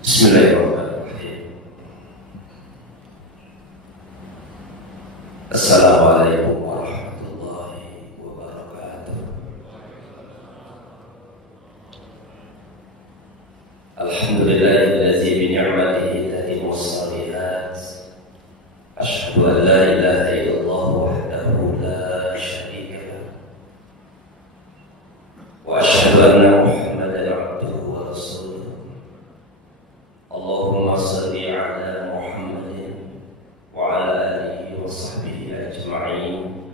Bismillahirrahmanirrahim. Assalamualaikum warahmatullahi wabarakatuh. Alhamdulillahillazi bi ni'matihi tatimmu shalihat. Asyhadu an la ilaha illallah wahdahu la syarika lah. Wa asyhadu anna Muhammadan abduhu wa rasuluh. Allahumma salli ala Muhammadin wa ala alihi wa sahbihi ajma'in.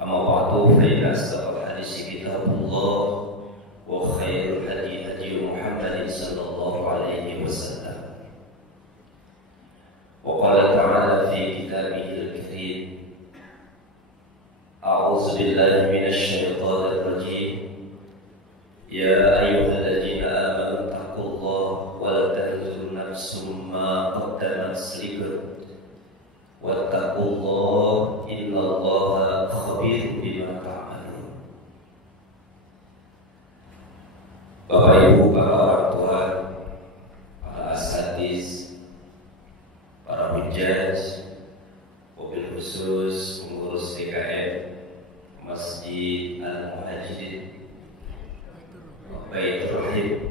Amma ba'du, fa inna asdaqal hadisi kitabullah wa khairul hadi hadi Muhammadin sallallahu alaihi wasallam. Wa qala ta'ala fi kitabihil karim, a'udzu billahi minasy syaithanir rajim. Ya ayyuhalladzina amanu taqullaha wa la tanzur nafsum ma qaddamat lighad wattaqullaha innallaha khabirun bima ta'malun. Bapak Ibu, para orang tua, para asatiz, para hujjaj, mobil khusus pengurus DKM Masjid Al-Muhajirin Baitur Rahim.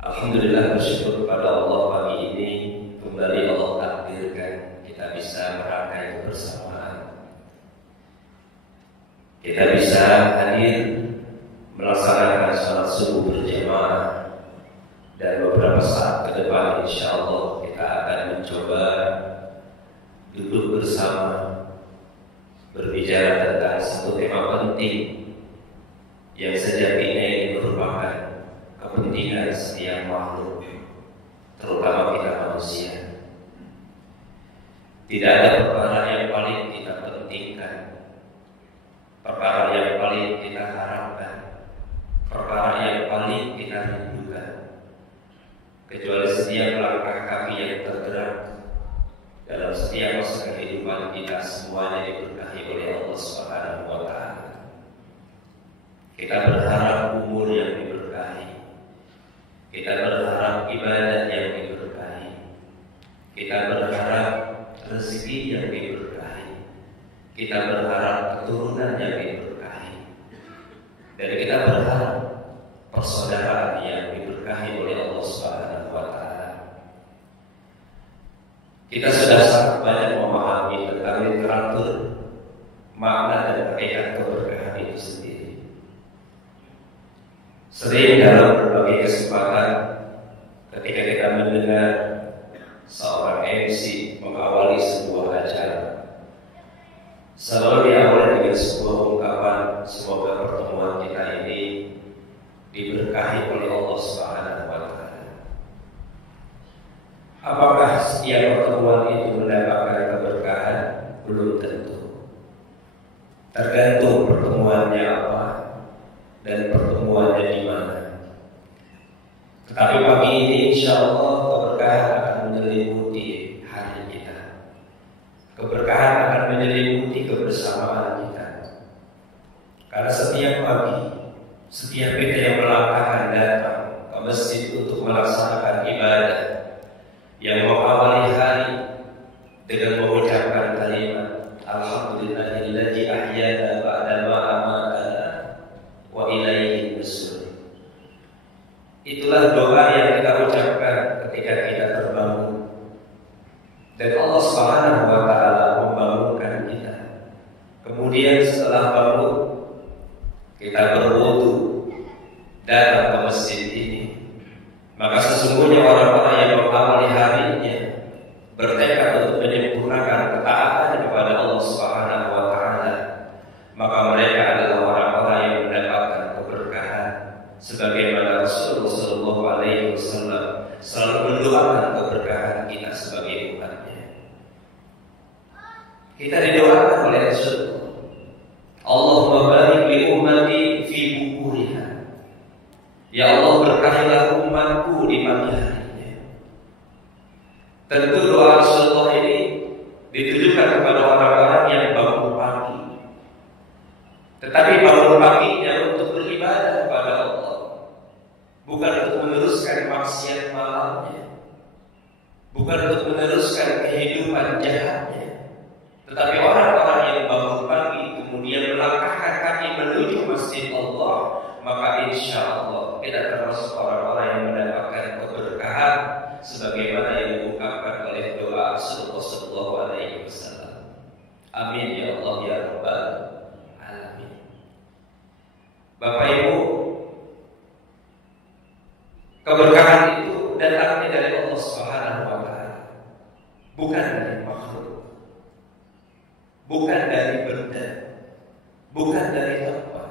Alhamdulillah, bersyukur kepada Allah pagi ini kembali Allah takdirkan kita bisa merangkai kebersamaan. Kita bisa hadir melaksanakan salat subuh berjamaah, dan beberapa saat ke depan insya Allah kita akan mencoba duduk bersama berbicara tentang satu tema penting yang sejatinya ini merupakan kepentingan setiap makhluk, terutama kita manusia. Tidak ada perkara yang paling kita pentingkan, perkara yang paling kita harapkan, perkara yang paling kita rindukan, kecuali setiap langkah kaki yang tergerak dalam setiap masa kehidupan kita semuanya diberkahi oleh Allah Subhanahu wa Ta'ala. Kita berharap umur yang diberkahi, kita berharap ibadah yang diberkahi, kita berharap rezeki yang diberkahi, kita berharap keturunan yang diberkahi, dan kita berharap persaudaraan yang diberkahi oleh Allah Subhanahu wa Ta'ala. Kita sudah sangat banyak memahami tentang literatur makna dan hakikat keberkahan itu sendiri. Sering dalam berbagai kesempatan ketika kita mendengar seorang MC mengawali sebuah acara, selalu diawali dengan sebuah ungkapan, semoga pertemuan kita ini diberkahi oleh Allah Subhanahu wa Ta'ala. Apakah setiap pertemuan itu mendapatkan keberkahan? Belum tentu. Tergantung pertemuannya apa dan pertemuannya di mana. Tetapi pagi ini insya Allah keberkahan akan menyelimuti hari kita. Keberkahan akan menyelimuti kebersamaan kita. Karena setiap pagi, setiap kita yang melangkahkan datang ke masjid untuk melaksanakan ibadah, yang mengawali hari dengan mengucapkan kalimat Alhamdulillahilladzi ahyana ba'da ma amatana wa ilaihi nusyur. Itulah doa yang kita ucapkan ketika kita terbangun, dan Allah Subhanahu wa Ta'ala membangunkan kita. Kemudian setelah bangun, kita berwudu datang ke masjid ini. Maka sesungguhnya orang-orang yang mengawali harinya bertekad untuk menyempurnakan ketaatan kepada Allah Subhanahu wa Ta'ala, maka mereka adalah orang-orang yang mendapatkan keberkahan, sebagaimana Rasulullah Shallallahu Alaihi Wasallam selalu mendoakan keberkahan kita sebagai umatnya. Kita didoakan oleh Rasulullah, Allahumma barik li ummati fi bukuriha. Ya Allah, berkahilah umatku di pagi harinya. Tentu doa Rasulullah ini ditujukan kepada orang-orang yang bangun pagi. Tetapi bangun paginya untuk beribadah kepada Allah, bukan untuk meneruskan bukan untuk meneruskan kehidupan jahatnya. Tetapi orang-orang yang bangun pagi kemudian melangkahkan kaki menuju masjid Allah, maka insya Allah kita termasuk orang-orang yang mendapatkan keberkahan sebagaimana yang diungkapkan oleh doa Rasulullah Sallallahu Alaihi Wasallam. Amin ya Allah ya Rabbal Alamin. Bapak Ibu, keberkahan itu datangnya dari Allah Subhanahu wa Ta'ala, bukan dari makhluk, bukan dari benda, bukan dari tempat.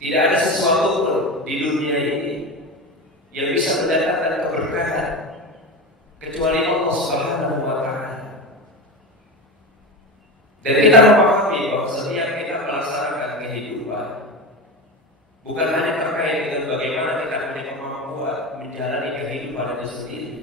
Tidak ada sesuatu pun di dunia ini yang bisa mendatangkan keberkahan kecuali Allah Subhanahu wa Ta'ala. Dan kita memahami bahwa setiap kita melaksanakan kehidupan bukan hanya terkait dengan bagaimana kita punya kemampuan menjalani kehidupan itu sendiri,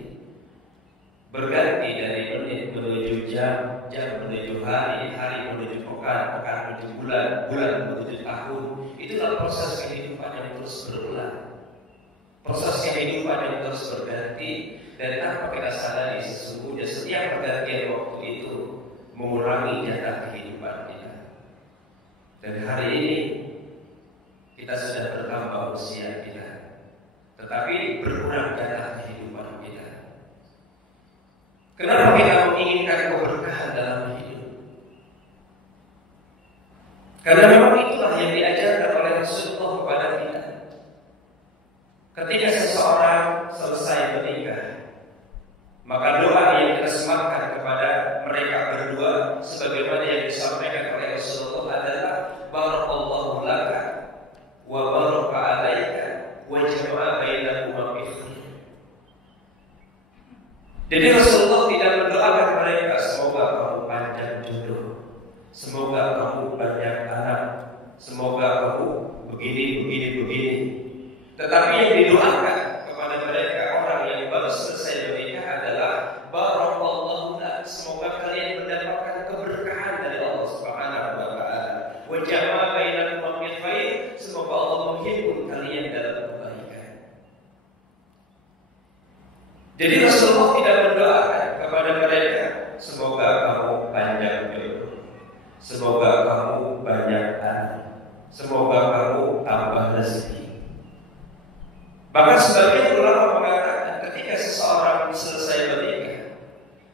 berganti dari menit menuju jam, jam menuju hari, hari menuju pekan, pekan menuju bulan, bulan menuju tahun. Itulah proses kehidupan yang terus berulang, proses kehidupan yang terus berganti. Dan tanpa kita sadari sesungguhnya setiap pergantian waktu itu mengurangi jatah kehidupan kita. Dan hari ini kita sudah bertambah usia kita, tetapi berkurang jatah kehidupan kita. Kenapa kita menginginkan keberkahan dalam hidup? Karena memang itulah yang diajarkan oleh Rasulullah kepada kita. Ketika seseorang selesai menikah, maka doa yang kita sematkan kepada mereka berdua sebagaimana yang disampaikan oleh Rasulullah adalah barakallahu laka wa baraka alaika wa jama'a bainakuma bi khair. Jadi Rasulullah tidak mendoakan mereka semoga kamu panjang jodoh, semoga kamu banyak anak, semoga kamu begini. Tetapi yang didoakan kepada mereka orang yang baru selesai menikah adalah barakallahu lak, semoga kalian mendapatkan keberkahan dari Allah Subhanahu wa Ta'ala. Wa jama'a bainakum bi khair, semoga Allah menghimpun kalian dalam kebaikan. Jadi Rasulullah tidak mendoakan kepada mereka semoga kamu panjang jodoh, semoga kamu banyak anak, semoga kamu tambah rezeki. Bahkan sebagian ulama mengatakan ketika seseorang selesai menikah,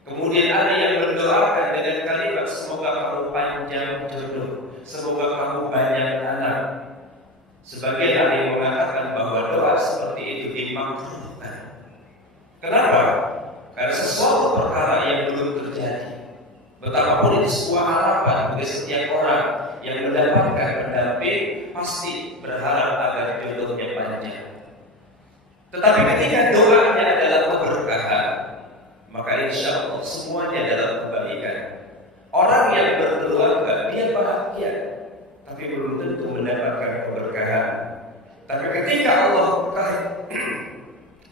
kemudian ada yang mendoakan dengan kalimat semoga kamu panjang jodoh, semoga kamu banyak anak. Sebagian ada yang mengatakan bahwa doa seperti itu dimakruhkan. Kenapa? Karena sesuatu perkara yang belum terjadi, betapapun itu sebuah harapan bagi setiap orang yang mendapatkan pendamping pasti berharap agar jodohnya panjang. Tetapi ketika doanya adalah keberkahan, maka insya Allah semuanya adalah kebaikan. Orang yang berkeluarga dia bahagia, tapi belum tentu mendapatkan keberkahan. Tapi ketika Allah berkahi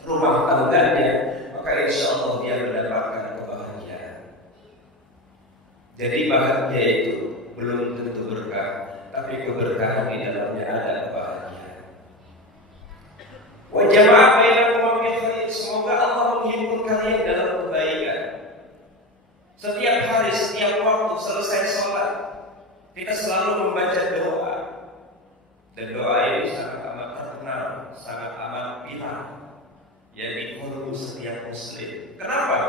rumah tangganya, maka insya Allah dia mendapatkan kebahagiaan. Jadi bahagia itu belum tentu berkah, tapi keberkahan di dalamnya ada kebahagiaan. Wa jama'a bainakum bi khair, semoga Allah menghimpun kalian dalam kebaikan. Setiap hari, setiap waktu selesai sholat, kita selalu membaca doa. Dan doa ini sangat amat terkenal, sangat amat viral, yang diikuti setiap muslim. Kenapa?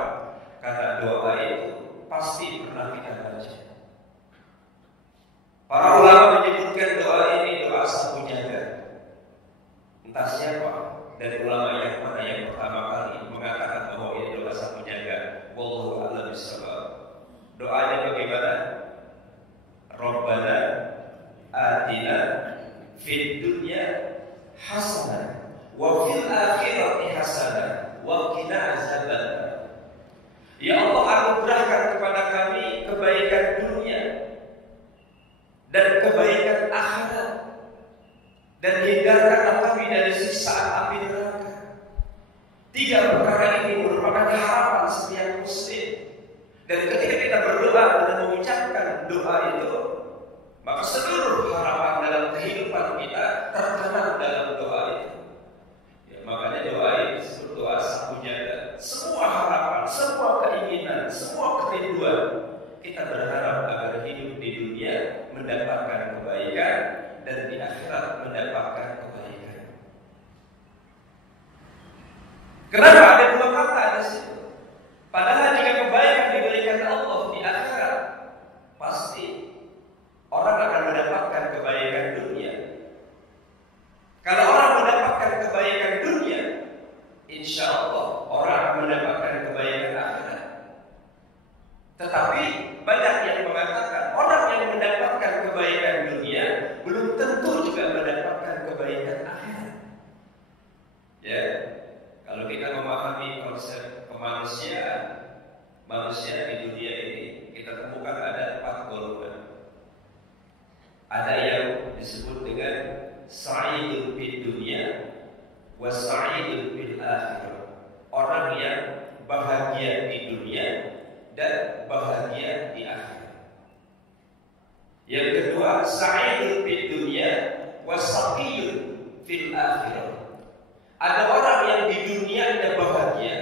Karena doa itu pasti pernah kita baca. Para ulama menyebutkan doa ini doa sapu jagat. Entah siapa dari ulama yang mana yang pertama kali mengatakan bahwa ini doa sapu jagat. Wallahu a'lam bishawab. Doanya bagaimana? Rabbana atina fid dunya hasanah wa fil akhirati hasanah wa qina azabannar. Ya Allah, anugerahkan kepada kami kebaikan dunia dan kebaikan akhirat, dan hindarkanlah kami dari siksaan api neraka. Tiga perkara ini merupakan harapan setiap muslim. Dan ketika kita berdoa dan mengucapkan doa itu, maka seluruh harapan dalam kehidupan kita terkenal dalam doa itu. Ya, makanya doa ini disebut doa sapu jagat. Semua harapan Kenapa ada dua kata di situ? Padahal jika kebaikan diberikan Allah di akhirat, pasti orang akan mendapatkan kebaikan dunia. Kalau orang mendapatkan kebaikan dunia, insya Allah orang akan mendapatkan kebaikan akhirat. Tetapi banyak yang mengatakan orang yang mendapatkan kebaikan dunia belum tentu juga mendapatkan kebaikan akhirat. Ya, kalau kita memahami konsep kemanusiaan, manusia di dunia ini kita temukan ada 4 golongan. Ada yang disebut dengan sa'idun fid dunya wa sa'idun fil akhirah. Orang yang bahagia di dunia dan bahagia di akhirat. Yang kedua, sa'idun fid dunya wa saqiyun fil akhirah. Ada orang yang di dunia dia bahagia,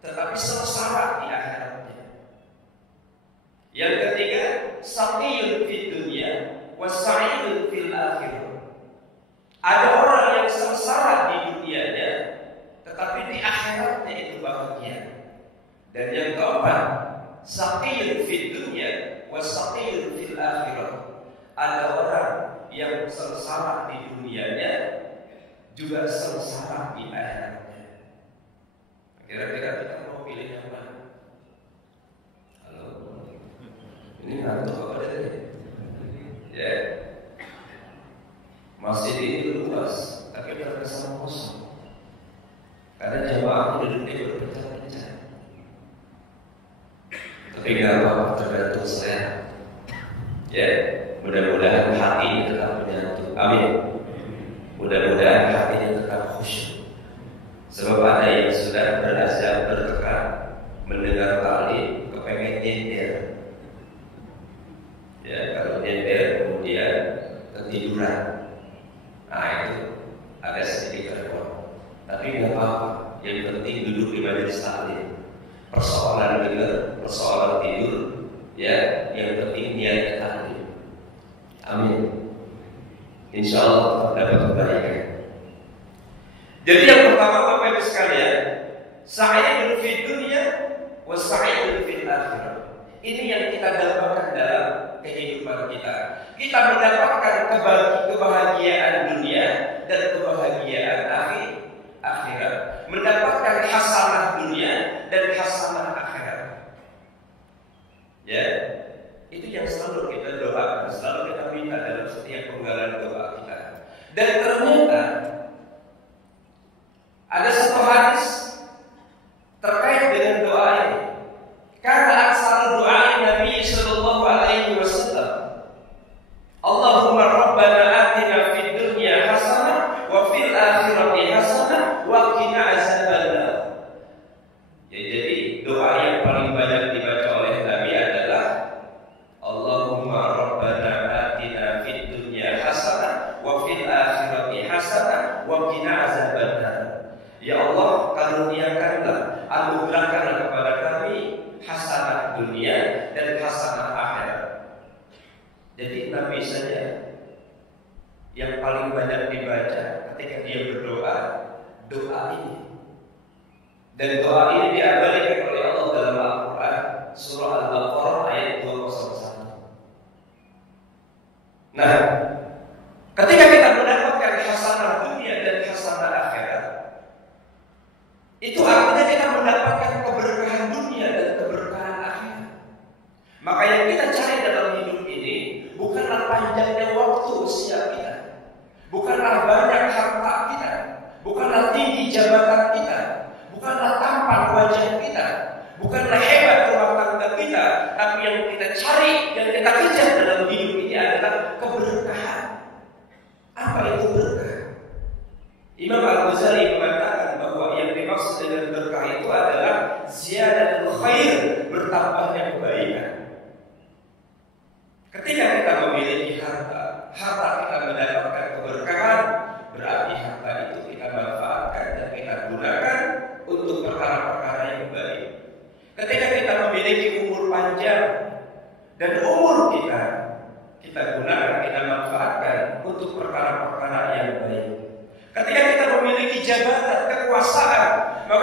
tetapi sengsara di akhiratnya. Yang ketiga, saqiyun fid dunya wa sa'idun fil akhirah. Ada orang yang sengsara di dunianya, tetapi di akhiratnya itu bahagia. Dan yang keempat, saqiyun fid dunya wa saqiyun fil akhirah. Ada orang yang sengsara di dunianya, juga sengsara di akhiratnya. Kira-kira kita mau pilih yang mana? Halo, ini ngantuk apa tadi? Ya, masjid ini luas, tapi terkesan kosong. Karena jamaah duduknya berpecah-pecah. Tapi nggak apa-apa, tergantung saya. Ya, mudah-mudahan hati tetap menyatu. Amin. Mudah-mudahan hatinya tetap khusyuk. Sebab ada yang sudah berazam bertekad mendengar taklim kepengen nyender. Ya, kalau nyender kemudian ketiduran. Nah itu ada sedikit repot. Tapi nggak apa-apa. Yang penting duduk di majelis taklim. Persoalan dengar, persoalan tidur, ya, yang penting niatnya taklim. Amin. Insya Allah dapat kebaikan. Jadi yang pertama Bapak Ibu sekalian, sa'idun fid dunya wa sa'idun fil akhirah. Ini yang kita dapatkan dalam kehidupan kita. Kita mendapatkan kebahagiaan dunia dan kebahagiaan akhirat. Mendapatkan hasanah dunia dan hasanah akhirat. Ya. Itu yang selalu kita doakan, selalu kita minta dalam setiap penggalan doa kita. Dan ternyata ada satu hadis terkait dengan doa ini. Karena asal doa Nabi sallallahu alaihi wasallam, Allahumma rabbana atina fid dunya hasanah wa fil akhirati hasanah wa qina azabannar. Ya, jadi doa yang paling banyak dibaca oleh Nabi adalah Allahumma rabbana atina fid dunya hasanah wa fil akhirati hasanah wa qina azabannar. Ya Allah, karuniakanlah, anugerahkanlah kepada kami hasanah dunia dan hasanah akhirat. Jadi Nabi saja yang paling banyak dibaca ketika dia berdoa, doa ini. Dan doa ini diabadikan oleh Allah dalam Al-Quran, surah Al-Baqarah ayat 201. Nah, ketika kita mendapatkan hasanah dunia dan hasanah akhirat, itu artinya kita mendapatkan keberkahan dunia dan keberkahan akhirat. Maka yang kita cari dalam hidup ini bukanlah panjangnya waktu usia kita, bukanlah banyak harta kita, bukanlah tinggi jabatan kita, bukanlah tampan wajah kita, bukanlah hebat rumah tangga kita, tapi yang kita cari, yang kita kejar dalam hidup ini adalah keberkahan. Apa itu berkah? Imam Al-Ghazali mengatakan bahwa yang dimaksud dengan berkah itu adalah ziyadatul khair, bertambahnya kebaikan. Ketika kita memiliki harta kita mendapatkan keberkahan, berarti harta itu kita manfaatkan dan kita gunakan untuk perkara-perkara yang baik. Ketika kita memiliki umur panjang dan umur kita gunakan, kita manfaatkan untuk perkara-perkara yang baik. Ketika kita memiliki jabatan, kekuasaan, maka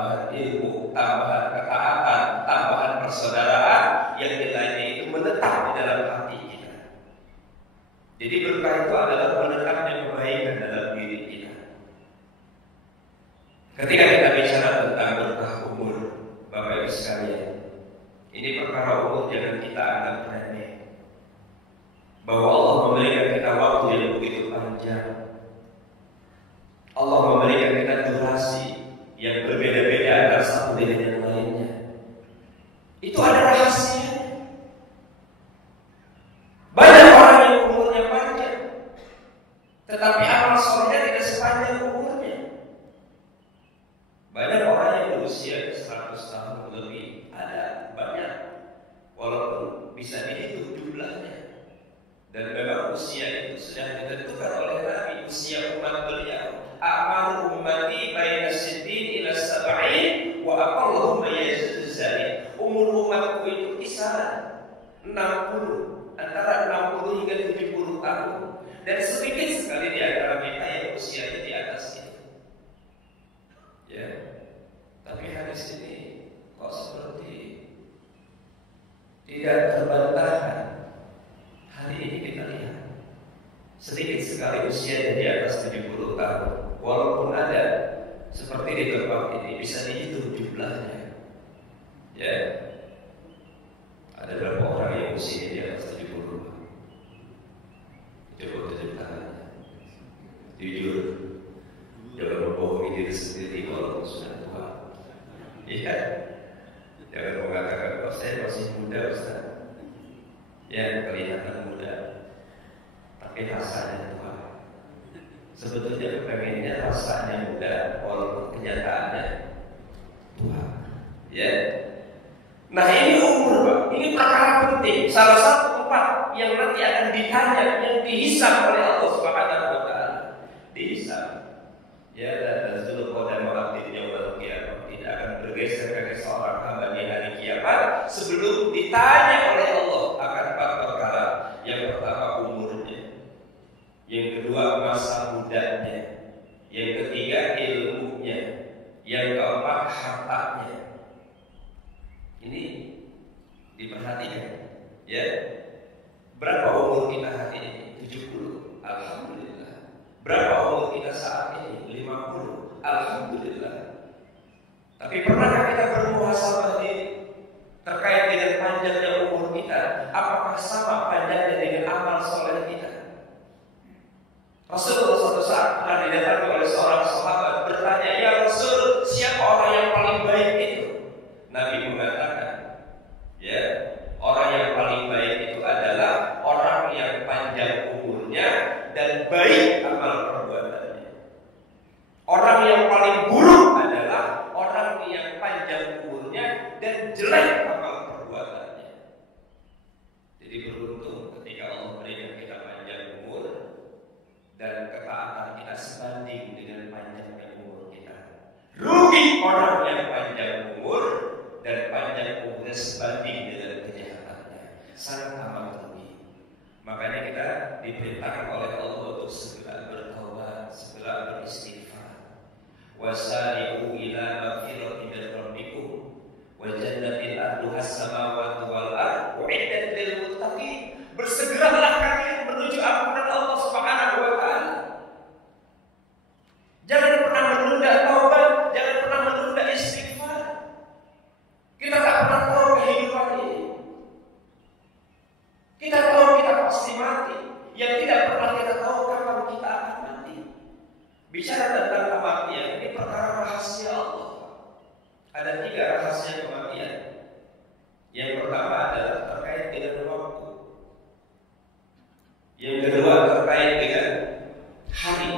tambahan ilmu, tambahan ketaatan, tambahan persaudaraan yang nilainya itu menetap di dalam hati kita. Jadi berkah itu adalah menetapnya kebaikan dalam diri kita. Ketika kita bicara tentang berkah umur, Bapak Ibu sekalian, ini perkara umur jangan kita anggap remeh. Bahwa Allah memberikan kita waktu yang begitu panjang. Allah memberikan kita durasi yang berbeda-beda antara satu dengan yang lainnya. Itu ada rahasia. Banyak orang yang umurnya panjang, tetapi amal solehnya tidak sepanjang umurnya. Banyak orang yang berusia 100 tahun lebih, ada banyak, walaupun bisa dihitung jumlahnya. Dan memang usia itu sudah ditentukan oleh Nabi. Usia umat beliau, a'maru ummati baina sittin ila sab'in wa aqalluhum yazidu dzalik. Umur umatku itu kisaran 60, antara 60 hingga 70 tahun. Dan sedikit sekali di antara kita yang usianya di atas itu. Ya. Tapi hadis ini kok seperti tidak terbantahkan. Hari ini kita lihat sedikit sekali usianya di atas 70 tahun. Walaupun ada seperti di tempat ini bisa dihitung jumlahnya. Ya, ada berapa orang yang usianya di atas 70? Coba tunjuk tangannya. Jujur, jangan membohongi diri sendiri walaupun sudah tua. Iya, jangan mengatakan oh saya masih muda Ustaz. Ya, kelihatan muda, tapi rasanya tua. Sebetulnya pengennya rasanya muda, walaupun kenyataannya tua. Ya. Nah ini umur, Pak. Ini perkara penting. Salah satu tempat yang nanti akan ditanya, yang dihisab oleh Allah Subhanahu wa Ta'ala. Dihisab. Ya, dan seluruh qadam abdin yaumil qiyamah tidak akan bergeser kaki seorang hamba di hari kiamat sebelum ditanya oleh Allah akan empat perkara. Yang pertama umurnya, yang kedua masa mudanya, yang ketiga ilmunya, yang keempat hartanya. Ini diperhatikan, ya. Berapa umur kita hari ini? 70. Alhamdulillah. Berapa umur kita saat ini? 50. Alhamdulillah. Tapi pernahkah kita bermuhasabah diri terkait dengan panjangnya umur kita? Apakah sama panjangnya dengan amal soleh kita? Rasulullah suatu saat pernah didatangi oleh seorang sahabat bertanya, ya Rasul, siapa orang yang paling baik itu? Nabi mengatakan, ya, orang yang paling baik itu adalah orang yang panjang umurnya dan baik amal perbuatannya. Orang yang paling buruk adalah orang yang panjang umurnya dan jelek amal perbuatannya. Jadi beruntung ketika Allah berikan kita panjang umur dan ketaatan kita sebanding dengan panjangnya umur kita. Rugi orang yang panjang umur dan panjang umurnya sebanding dengan kejahatannya. Sangat amat rugi. Makanya kita diperintahkan oleh Allah untuk segera bertaubat, segera beristighfar. Wasari'u ila magfiratin min rabbikum wa jannatin arduha as-samawati wal ardu u'iddat lil muttaqin. Bersegeralah kalian menuju ampunan Allah Subhanahu wa Ta'ala. Jangan pernah menunda taubat, jangan pernah menunda istighfar. Kita tak pernah tahu kehidupan ini. Kita tahu kita pasti mati. Yang tidak pernah kita tahu kapan kita akan mati. Bicara tentang kematian, ini perkara rahasia Allah. Ada 3 rahasia kematian. Yang pertama adalah terkait dengan waktu. Yang kedua terkait dengan hari.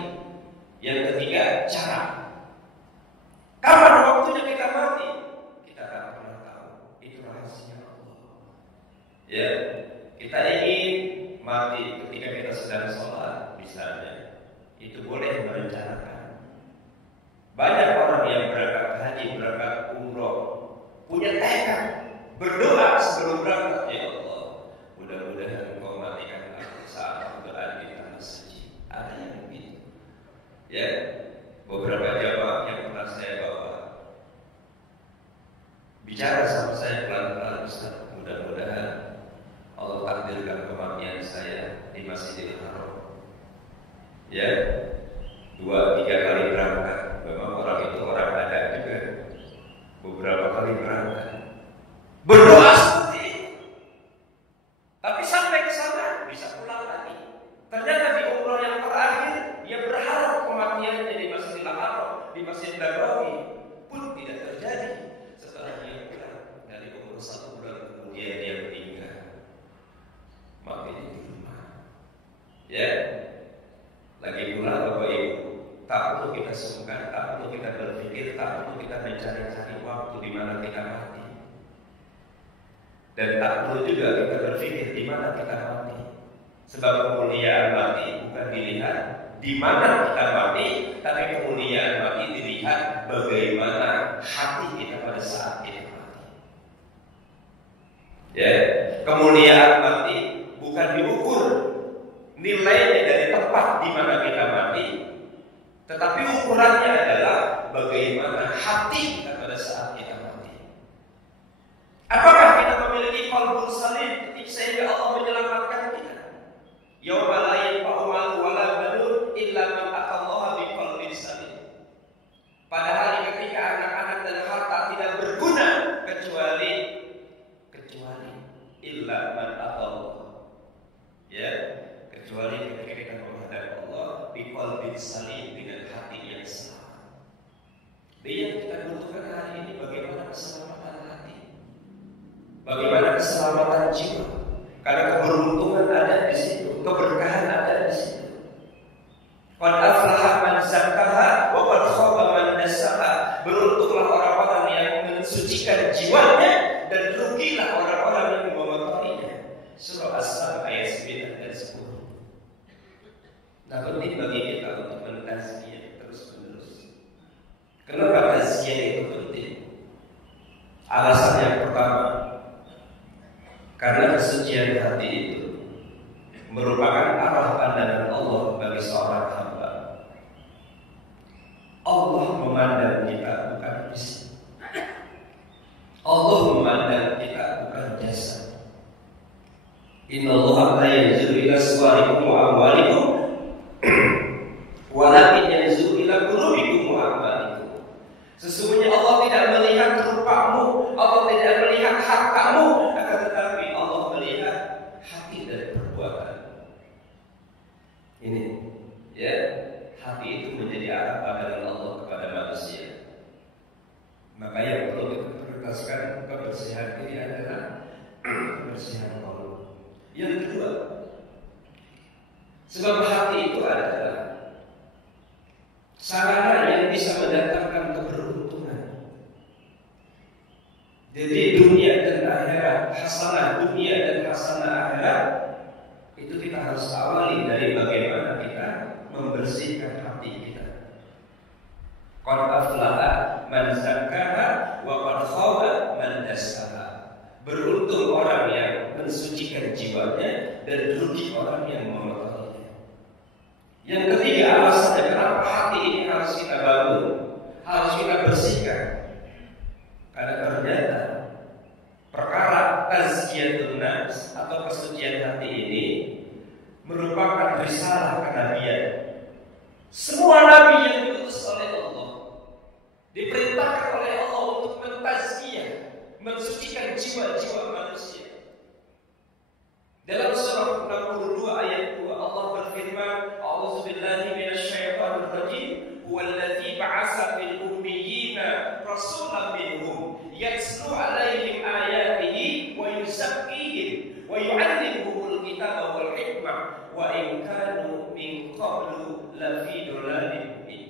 Yang ketiga cara. Kapan waktunya kita mati? Kita tak pernah tahu. Itu rahasia Allah. Ya, kita ingin mati ketika kita sedang sholat misalnya. Itu boleh merencanakan. Banyak orang yang berangkat haji, berangkat umroh, punya tekad berdoa sebelum berangkat, ya Allah, mudah-mudahan Engkau matikan aku saat aku berada di tanah suci. Ada yang begitu. Ya, beberapa jamaah yang pernah saya bawa bicara sama saya pelan-pelan, Ustaz. Mudah-mudahan Allah takdirkan kematian saya di Masjidil Haram. Ya, 2-3 kali berangkat. Memang orang itu orang ada juga. Beberapa kali berangkat. Berdoa seperti itu. Tapi sampai ke sana bisa pulang lagi. Ternyata di umrah yang terakhir dia berharap kematiannya di Masjidil Haram, di Masjid Nabawi pun tidak terjadi. Setelah dia pulang dari umrah 1 bulan kemudian dia meninggal. Makanya di rumah. Ya. Lagi pula Bapak Ibu, tak perlu kita sungkan, tak perlu kita berpikir, tak perlu kita mencari-cari waktu di mana kita mati. Dan tak perlu juga kita berpikir di mana kita mati. Sebab kemuliaan mati bukan dilihat di mana kita mati, tapi kemuliaan mati dilihat bagaimana hati kita pada saat kita mati. Ya, kemuliaan mati bukan diukur nilainya dari tempat di mana kita mati, tetapi ukurannya adalah bagaimana hati kita pada saat kita mati. Apakah kita memiliki qalbun salim sehingga Allah menyelamatkan kita? Yauma la yanfa'u malun wala banun illa man atallaha biqalbin salim. Pada hari ketika anak-anak dan harta tidak berguna kecuali illa man atallah. Ya, kecuali ketika kita menghadap Allah biqalbin salim, dengan hati yang selamat. Dia yang kita butuhkan hari ini bagaimana keselamatan hati, bagaimana keselamatan jiwa. Karena keberuntungan ada di situ, keberkahan ada di situ. Qad aflaha man zakkaha wa qad khaba man dassaha. Beruntunglah orang-orang yang mensucikan jiwanya, dan rugilah orang-orang yang mengotorinya. Surah As-Saff ayat 9 dan 10. Nah, penting bagi kita untuk mentazkiyah terus-menerus. Kenapa tazkiyah itu penting? Alasan yang pertama, karena kesucian hati itu merupakan arah pandangan Allah bagi seorang hamba. Allah memandang kita bukan fisik. Allah memandang kita bukan jasad. Innallaha la yanzuru ila suwarikum wa amwalikum walakin yanzuru ila qulubikum wa a'malikum. Sesungguhnya Allah tidak melihat rupamu, Allah tidak melihat hartamu, akan tetapi Allah melihat hati dan perbuatan. Ini, ya, hati itu menjadi arah pandangan Allah kepada manusia. Maka yang perlu kita prioritaskan kebersihan ini adalah kebersihan qalb. Yang kedua, sebab hati itu adalah sarana yang bisa mendatangkan keberuntungan. Jadi dunia dan akhirat, hasanah dunia dan hasanah akhirat, itu kita harus awali dari bagaimana kita membersihkan hati kita. Qad aflaha man zakkaha wa qad khaba man dassaha. Beruntung orang yang mensucikan jiwanya, dan rugi orang yang mengotorinya. Yang ketiga, alasannya kenapa hati ini harus kita bangun, harus kita bersihkan. Karena ternyata perkara tazkiyatun nafs atau kesucian hati ini merupakan risalah kenabian. Semua nabi yang diutus oleh Allah diperintahkan oleh Allah untuk mentazkiyah, mensucikan jiwa-jiwa manusia. Dalam surah 62 ayat 2 Allah berfirman, A'udzubillahi minasyaitonir rajim, huwallazi ba'atsa fil ummiyina rasulan minhum yatslu 'alaihim ayatihi wa yuzakkihim wa yu'allimuhumul kitaba wal hikmah wa in kanu min qablu lafi dhalalin mubin.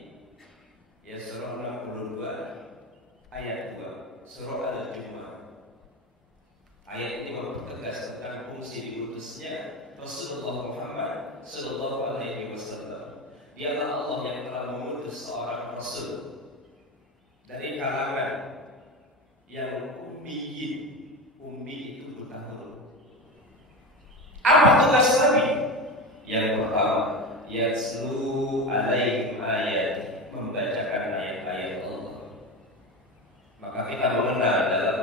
Ya, surah 62 ayat 2 surah Al-Jumu'ah. Ayat ini mempertegas tentang fungsi diutusnya Rasulullah Muhammad Sallallahu Alaihi Wasallam. Dialah Allah yang telah mengutus seorang Rasul dari kalangan yang ummiyin. Ummi itu buta huruf. Apa tugas Nabi? Yang pertama, yatslu alaihim ayat, membacakan ayat-ayat Allah. Maka kita mengenal dalam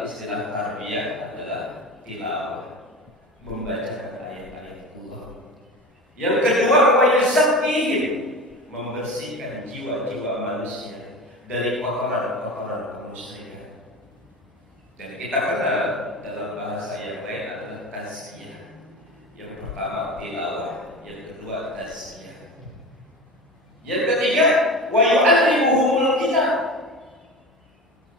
tilawah, membaca ayat-ayat Allah. Yang kedua, wa yuzakkihim, membersihkan jiwa-jiwa manusia dari kotoran-kotoran kemusyrikan. Dan kita kenal dalam bahasa yang lain adalah tazkiyah. Yang pertama tilawah, yang kedua tazkiyah. Yang ketiga, wa yu'allimuhumul kitab.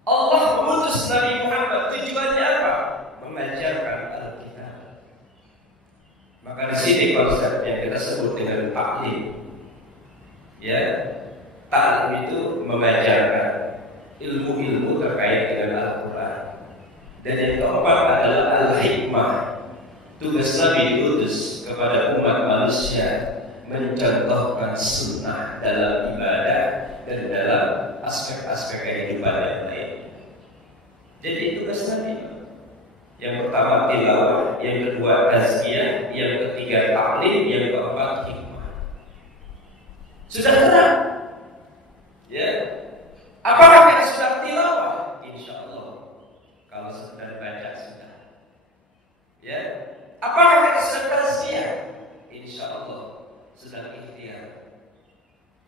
Allah mengutus Nabi Muhammad, tujuannya apa? Mengajarkan Alkitab. Maka di sini konsep yang kita sebut dengan taklim. Ya, taklim itu mengajarkan ilmu-ilmu terkait dengan Al-Quran. Dan yang keempat adalah al-hikmah. Tugas Nabi diutus kepada umat manusia mencontohkan sunnah dalam ibadah dan dalam aspek-aspek kehidupan yang lain. Jadi tugas Nabi. Yang pertama tilawah, yang kedua tazkiyah, yang ketiga taklim, yang keempat hikmah. Sudah tenang? Ya. Apakah kita sudah tilawah? Insya Allah. Kalau sudah baca sudah. Ya. Apakah kita sudah tazkiyah? Insya Allah sudah ikhtiar.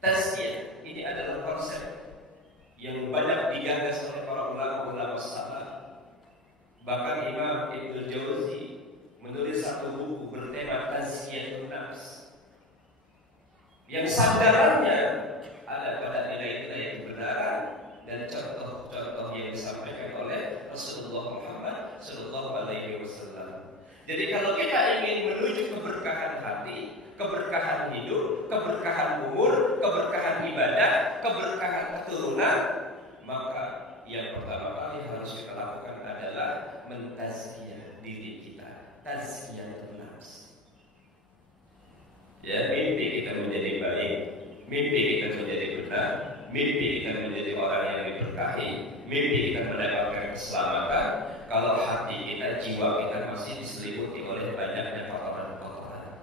Tazkiyah ini adalah konsep yang banyak digagas oleh para ulama-ulama salaf. Bahkan Imam Ibnu Jauzi menulis satu buku bertema Tazkiyatun Nafs, yang sandarannya ada pada nilai-nilai kebenaran dan contoh-contoh yang disampaikan oleh Rasulullah Muhammad SAW. Jadi kalau kita ingin menuju keberkahan hati, keberkahan hidup, keberkahan umur, keberkahan ibadah, keberkahan keturunan, maka yang pertama kali harus kita lakukan adalah mentazkiyah diri kita, tazkiyatun nafs. Ya, mimpi kita menjadi baik, mimpi kita menjadi benar, mimpi kita menjadi orang yang diberkahi, mimpi kita mendapatkan keselamatan. Kalau hati kita, jiwa kita masih diselimuti oleh banyaknya kotoran-kotoran.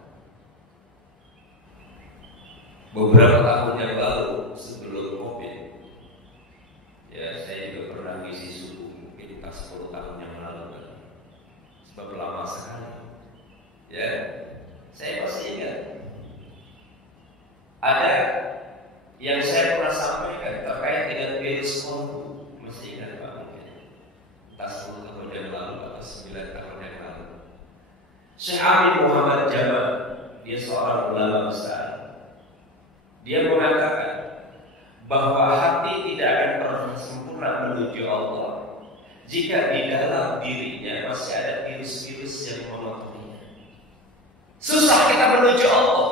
Beberapa tahun yang lalu sebelum COVID, ya saya juga pernah ngisi subuh mungkin 10 tahun yang lalu kan. Sebab lama sekali. Ya, saya masih ingat ada yang saya pernah sampaikan terkait dengan virus flu. Masih ingat Pak mungkin? Entah 10 tahun yang lalu atau 9 tahun yang lalu. Syekh Amin Muhammad Jamal, dia seorang ulama besar. Dia mengatakan bahwa hati tidak akan pernah sempurna menuju Allah jika di dalam dirinya masih ada virus-virus yang memotorinya. Susah kita menuju Allah.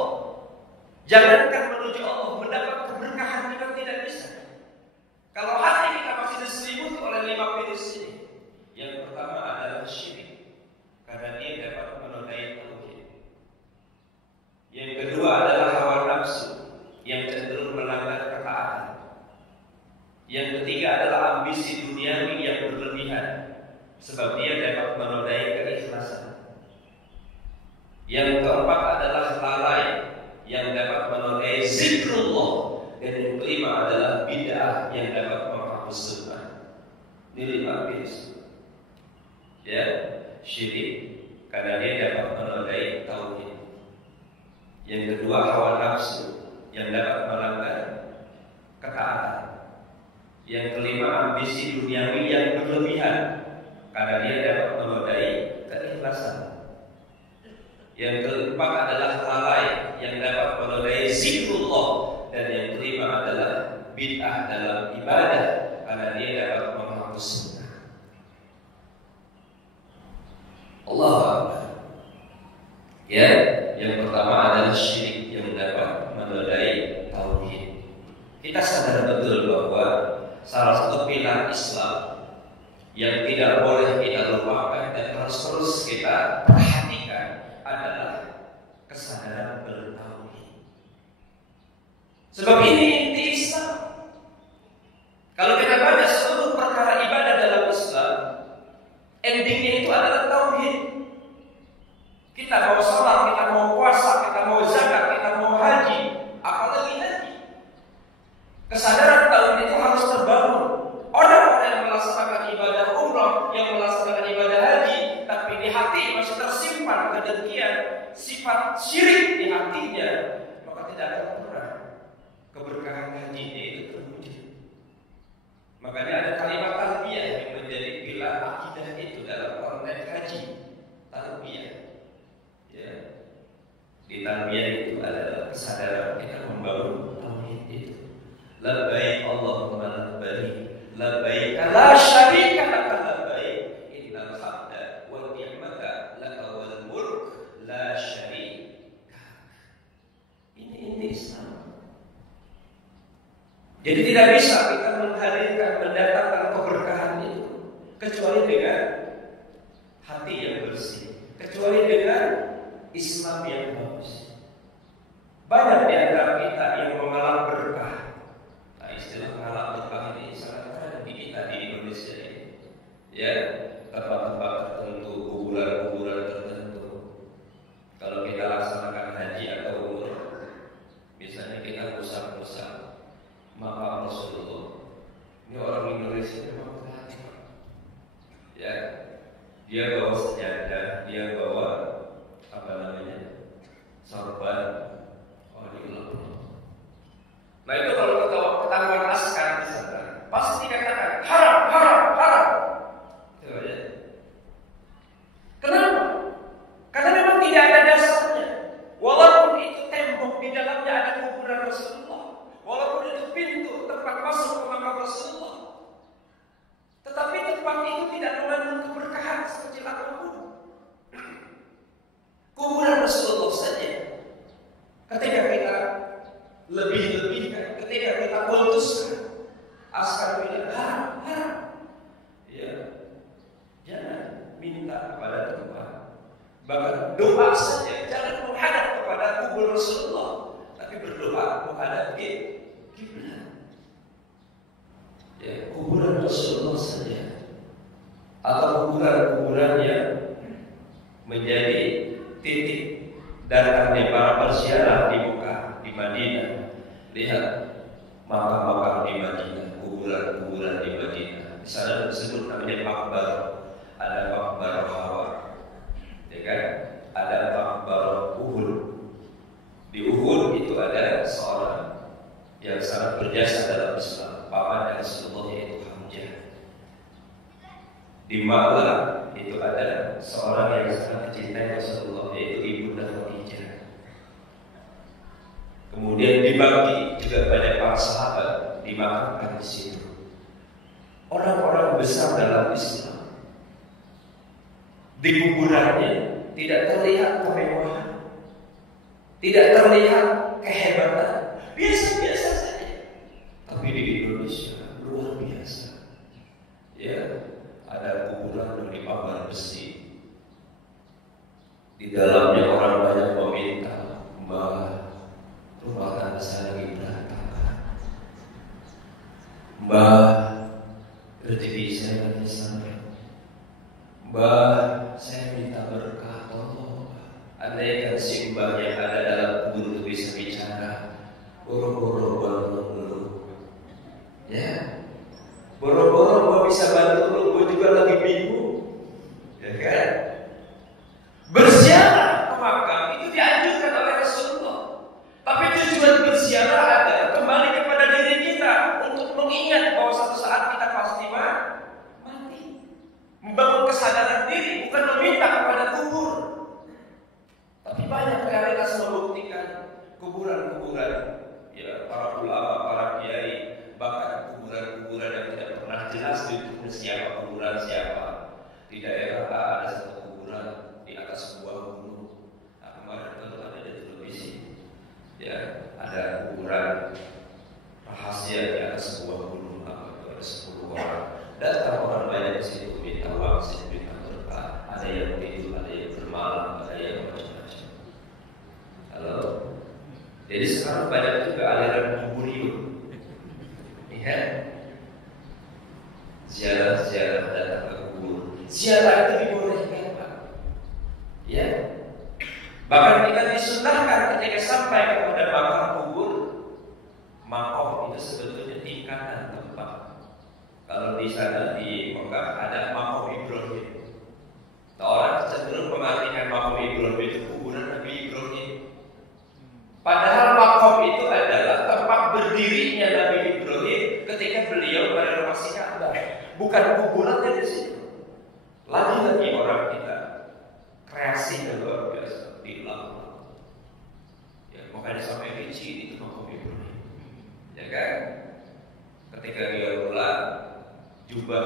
Jangankan menuju Allah, mendapat keberkahan kita tidak bisa. Kalau hati kita masih diselimuti oleh 5 virus ini. Yang pertama adalah syirik, karena dia dapat menodai tauhid. Yang kedua adalah hawa nafsu, yang cenderung melanggar ketaatan. Yang ketiga adalah ambisi duniawi yang berlebihan, sebab dia dapat menodai keikhlasan. Yang keempat adalah lalai, yang dapat menodai zikrullah. Dan yang kelima adalah bid'ah, yang dapat menghapus sunnah. Ini 5 virus. Ya, syirik, karena dia dapat menodai tauhid. Yang kedua hawa nafsu, yang dapat melanggar ketaatan. Yang kelima ambisi duniawi yang berlebihan, karena dia dapat menodai keikhlasan. Yang keempat adalah lalai, yang dapat menodai zikrullah. Dan yang kelima adalah bid'ah dalam ibadah, karena dia dapat menghapus sunnah. Allah Akbar. Ya, yang pertama adalah syirik, yang dapat menodai tauhid. Kita sadar betul bahwa salah satu pilar Islam yang tidak boleh kita lupakan dan harus terus kita perhatikan adalah kesadaran bertauhid. Sebab ini inti Islam. Kalau kita baca seluruh perkara ibadah dalam Islam, endingnya itu adalah tauhid. Kita mau sholat, kita mau puasa, kita mau zakat, kita mau haji, apalagi haji. Kesadaran tauhid itu harus terbangun. Orang yang melaksanakan ibadah umrah, yang melaksanakan ibadah haji, tapi di hati sifat syirik di hatinya, maka tidak akan pernah keberkahan haji itu terwujud. Makanya ada kalimat talbiyah yang menjadi pilar akidah itu dalam konteks haji. Talbiyah, ya. Di talbiyah itu adalah kesadaran kita membangun tauhid itu. Labbaik Allahumma labbaik, labbaik la syarika laka labbaik, innal hamda wa ni'mata laka wal mulk la syarika. Ini Islam. Jadi tidak bisa kita menghadirkan, mendatangkan keberkahan itu kecuali dengan hati yang bersih, kecuali dengan Islam yang bagus. Banyak di antara kita yang mengalami berkah. Nah, istilah mengalami berkah ini sangat ada di kita di Indonesia ini. Ya, tempat-tempat tertentu, kuburan-kuburan tertentu. Kalau kita laksanakan haji atau umroh, misalnya kita musab-musab makam Rasulullah. Ini orang Indonesia memang berhati. Ya, dia bawa sejadah, dia bawa apa namanya, sorban. Oh, nah itu kalau ketahuan askar di sana, pasti dikatakan haram, haram, haram. Itu aja. Kenapa? Karena memang tidak ada dasarnya. Walaupun itu tembok di dalamnya ada kuburan Rasulullah, walaupun itu pintu tempat masuk ke makam Rasulullah, tetapi tempat itu tidak mengandung keberkahan sekecil apapun. Kuburan Rasulullah saja, ketika kita lebih-lebihkan, ketika kita putuskan, askar bilang haram, haram. Ya, jangan minta kepada Tuhan. Bahkan doa saja jangan menghadap kepada kubur Rasulullah, tapi berdoa menghadap kiblat. Ya, kuburan Rasulullah saja, atau kuburan-kuburan yang menjadi titik datangnya para berziarah di Mekah, di Madinah. Lihat makam-makam di Madinah, kuburan-kuburan di Madinah. Di sana disebut namanya makbar. Ada makbar Hawa, ya kan? Ada makbar Uhud. Di Uhud itu ada seorang yang sangat berjasa dalam Islam, paman Rasulullah, yaitu Hamzah. Di Makkah itu ada seorang yang sangat dicintai Rasulullah, yaitu Ibunda Khadijah. Kemudian dibagi juga banyak para sahabat dimakamkan di situ. Orang-orang besar dalam Islam, di kuburannya tidak terlihat kemewahan, tidak terlihat kehebatan, biasa-biasa saja. Tapi di Indonesia luar biasa. Ya, ada kuburan yang dipagar besi. Di dalamnya orang banyak meminta, Mbak, rumah tangga saya lagi berantakan. Mbak, rezeki saya lagi sampai. Mbak, saya minta berkah, tolong. Andaikan si mbak yang ada dalam kubur itu bisa bicara, boro-boro bantu dulu. Ya, boro-boro gua bisa bantu lu, gua juga lagi bingung. Ya kan? Berziarah ke makam itu dianjurkan oleh Rasulullah. Tapi tujuan berziarah adalah kembali kepada diri kita untuk mengingat bahwa suatu saat kita pasti mati. Membangun kesadaran diri, bukan meminta kepada kubur. Tapi banyak realitas membuktikan kuburan-kuburan, ya, para ulama, para kiai, bahkan kuburan-kuburan yang tidak pernah jelas bentuknya siapa, kuburan siapa. Di daerah A ada satu kuburan di atas sebuah gunung. Nah, kemarin itu ada di televisi, ya, ada kuburan rahasia di atas sebuah gunung. Ada 10 orang. Datang orang banyak di situ minta uang, minta berkah. Ada yang begitu, ada yang bermalam, ada yang macam-macam. Halo. Jadi sekarang banyak juga aliran kuburium. Lihat, ziarah-ziarah datang ke kubur. Ziarah itu dibolehkan, Pak. Ya. Bahkan kita disunahkan ketika sampai kepada makam kubur, makom itu sebetulnya tingkatan tempat. Kalau di sana di Mekah ada makom Ibrahim. Nah, orang cenderung mengartikan makom Ibrahim itu kuburan Nabi Ibrahim. Lagi-lagi orang kita kreasi yang luar biasa dilakukan. Ya, makanya sampai kecil itu makom Ibrahim. Ya kan? Ketika dia pulang, jubah